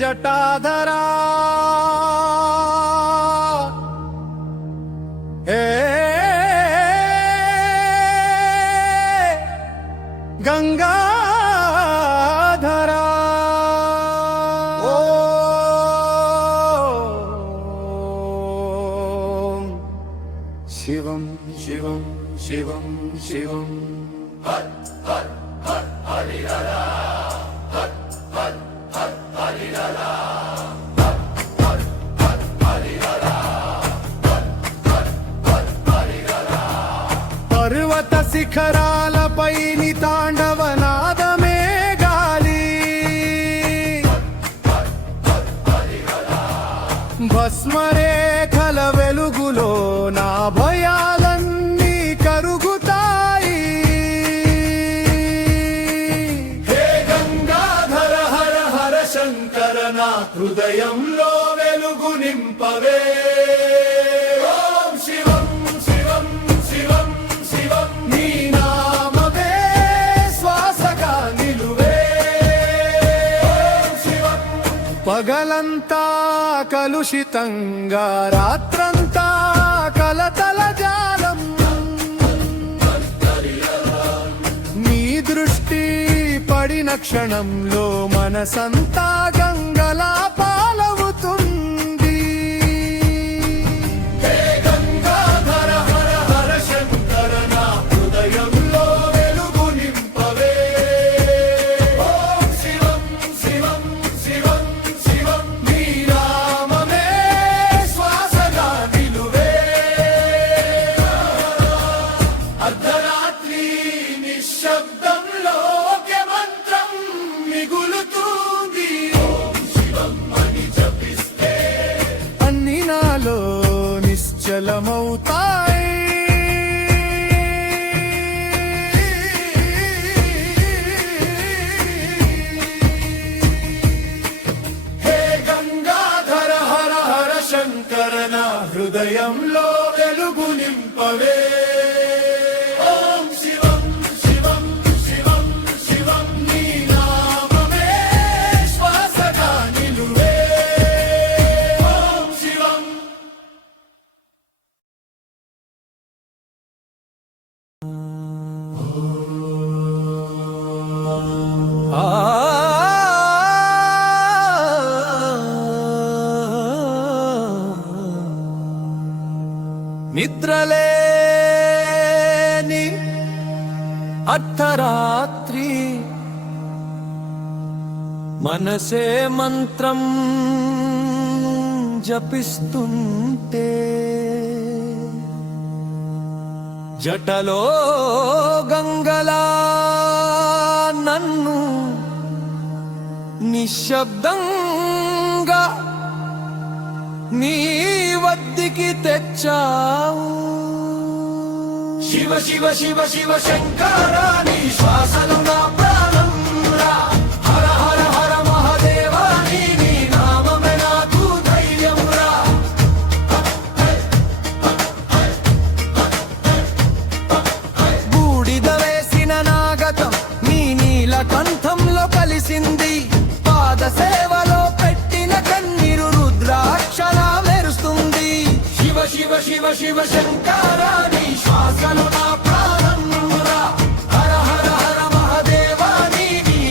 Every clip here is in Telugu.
जटाधरा गंगाधरा ओम शिवम शिवम शिवम शिवम हर हर हर हरिहरा हर हर हर हरिहरा పర్వత శిఖరాలపై తాండవనాదమే గాలి భస్మరేఖల వెలుగులో నా భయాలన్నీ కరుగుతాయి. హే గంగాధర హర హర శంకర నా హృదయంలో వెలుగు నింపవే. పగలంతా కలుషితంగా రాత్రంతా కలతల జాలం నీ దృష్టి పడిన క్షణంలో మనసంతా గంగలా పాలవుతుంది. హే గంగాధర హర హర శంకర నా హృదయంలో వెలుగు నింపవే. ఓం శివం శివం శివం నిశ్చలమవుతాయి. హే గంగాధర హర హర శంకర నా హృదయంలో వెలుగు నింపవే. ఓం శివం శివం శివం శివం నీ నామమే శ్వాసగా నిలువే. ఓం శివం నిద్రలేని అర్ధరాత్రి మనసే మంత్రం జపిస్తుంటే జటలో గంగలా నన్ను నిశ్శబ్దంగా నీ వద్దకి తెచ్చావు. శివ శివ శివ శివ శంకర నీ శ్వాసలు నా ప్రాణం రా. హర హర హర మహాదేవ నీ నామమే నాకు ధైర్యం రా. బూడిద వేసిన నాగతం నీ నీల కంఠంలో కలిసింది. పాద సేవలో పెట్టిన కన్నీరు రుద్రాక్షలా మెరుస్తుంది. శివ శివ శివ శివ శంకర నీ శ్వాసలు నా ప్రాణం రా. హర హర హర మహాదేవ నీ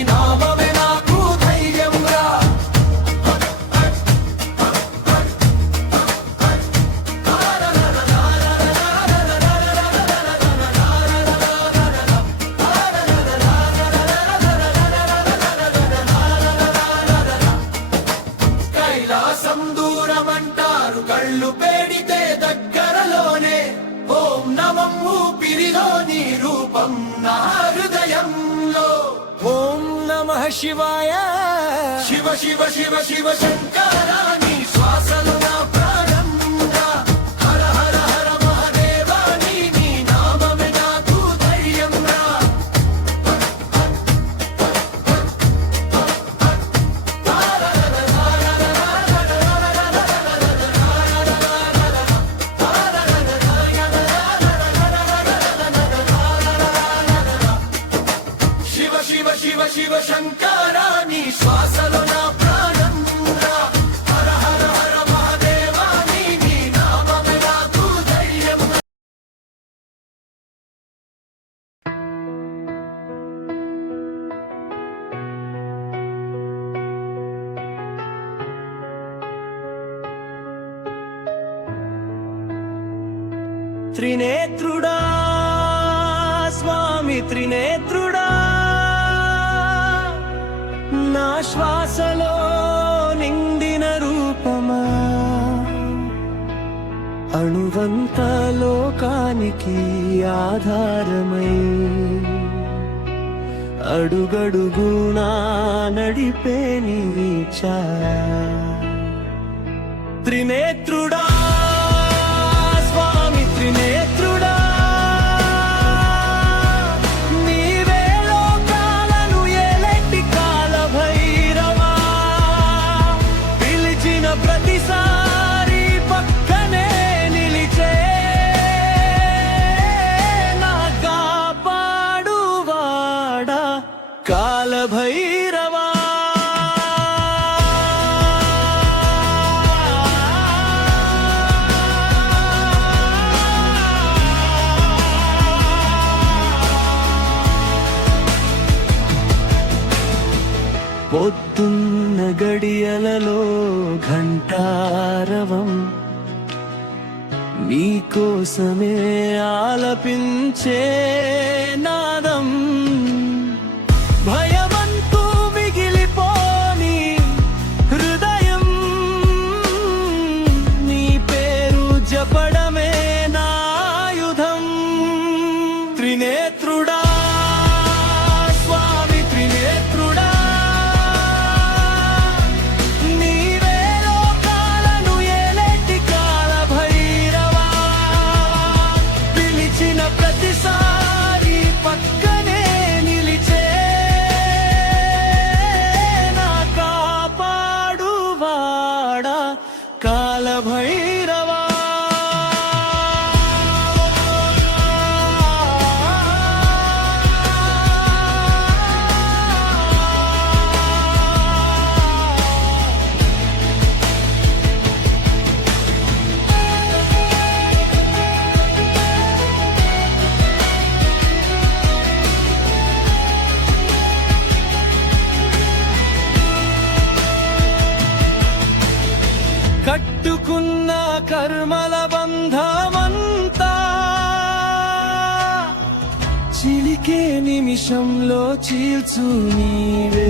నామమే నాకు ధైర్యం రా. కైలాసం దూరమంటారు కళ్ళు పేడితే దగ్గరలోనే. ఓం నమం ఊపిరిలో నీ రూపం నా హృదయంలో. ఓం నమః శివాయ శివ శివ శివ శివ శంకర నీ శ్వాసలు నా ప్రాణం రా. హర హర హర మహాదేవ నీ నామమే నాకు ధైర్యం రా. శివ శంకర నీ శ్వాసలో నా ప్రాణం రా హర హర హర మహాదేవా నీ నామమే నాకు ధైర్యం త్రినేత్రుడా స్వామి త్రినేత్రుడా నా శ్వాసలో నిండిన రూపమా అణువంత లోకానికి ఆధారమై అడుగడుగునా నడిపే నీ ఛాయ త్రినేత్రుడా స్వామి త్రినేత్రుడా నీవే లోకాలను ఏలెట్టి కాల భైరవా పిలిచిన ప్రతిసారి పక్కనే నిలిచే నా కాపాడువాడా కాల భైరవా పొద్దున్న గడియలలో ఘంటారవం నీకోసమే ఆలపించే నాదం భయమంటూ మిగిలిపోని హృదయం నీ పేరు జపడమే నాయుధం త్రినేత్రుడా స్వామి త్రినేత్రుడా నీవే లోకాలను ఏలేటి కాల భైరవా పిలిచిన ప్రతిసారి పక్కనే నిలిచే నా కాపాడువాడా కాల భైరవా కట్టుకున్న కర్మల బంధమంతా చిలికే నిమిషంలో చీల్చు నీవే